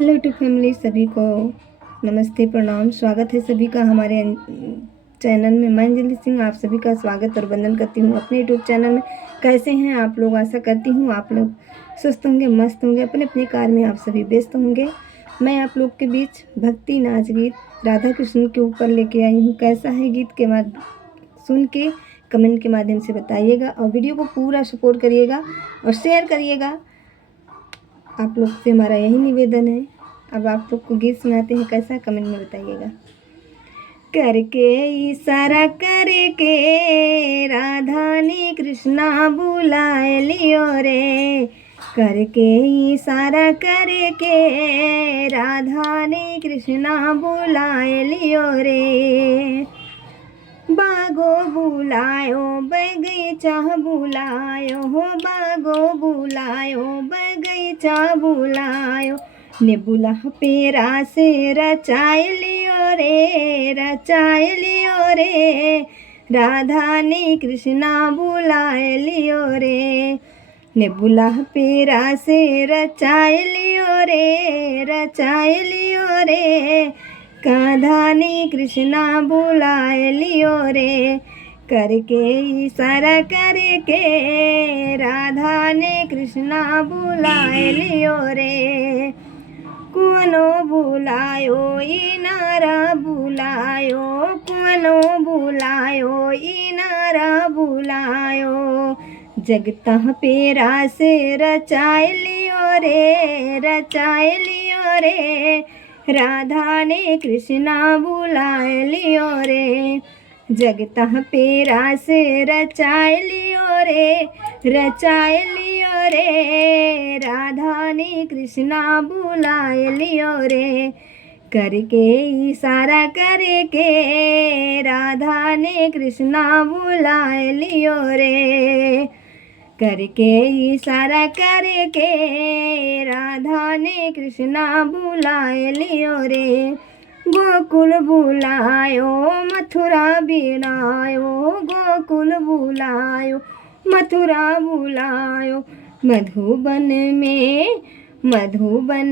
Hello to family, सभी को नमस्ते, प्रणाम। स्वागत है सभी का हमारे चैनल में। मैं अंजलि सिंह आप सभी का स्वागत और वंदन करती हूँ अपने यूट्यूब चैनल में। कैसे हैं आप लोग? आशा करती हूँ आप लोग स्वस्थ होंगे, मस्त होंगे, अपने अपने कार्य में आप सभी व्यस्त होंगे। मैं आप लोग के बीच भक्ति नाच गीत राधा कृष्ण के ऊपर लेके आई हूँ। कैसा है गीत के बाद सुन के कमेंट के माध्यम से बताइएगा और वीडियो को पूरा सपोर्ट करिएगा और शेयर करिएगा। आप लोग से हमारा यही निवेदन है। अब आप लोग को गीत सुनाते हैं, कैसा कमेंट में बताइएगा। करके इशारा करके राधा ने कृष्णा बुलाए लियो रे। करके इशारा करके राधा ने कृष्णा बुलाए लियो रे। बागो बुलायो बगीचा बुलायो हो, बागो बुलायो बगीचा बुलायो। नेबुला पेरा से रचाए लियो रे, रचाए लियो रे। राधा ने कृष्णा बुलाए लियो रे। नेबुला पेरा से रचाए लियो रे, रचाए लियो रे। राधा ने कृष्णा बुलाए लियो रे। करके इशारा करके राधा ने कृष्णा बुलाए लियो रे। कुनो बुलायो इनारा बुलायो, कुनो बुलायो इनारा बुलायो। जगता पेरा से रचाए लियो रे, रचाए लियो रे। राधा ने कृष्णा बुलाए लियो रे। जगता पेरा से रचाए लियो रे, रचाए लियो रे। राधा ने कृष्णा बुलाए लियो रे। करके इशारा करके राधा ने कृष्णा बुलाए लियो रे। करके इशारा करके राधा ने कृष्णा बुलाए लियो रे। गोकुल बुलायो मथुरा बिनायो, गोकुल बुलायो मथुरा बुलायो। मधुबन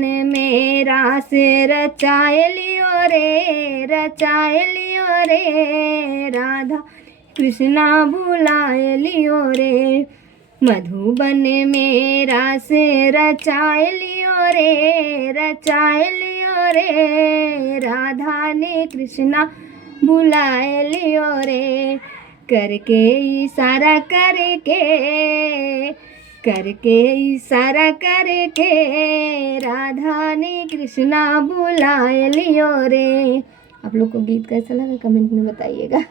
में रास रचाए लियो रे, रचाए लियो रे। राधा कृष्णा बुलाए लियो रे। मधुबन में रास रचाए लियो रे, रचाए लियो रे। राधा ने कृष्णा बुलाए लियो रे। करके इशारा करके राधा ने कृष्णा बुलाए लियो रे। आप लोग को गीत कैसा लगा कमेंट में बताइएगा।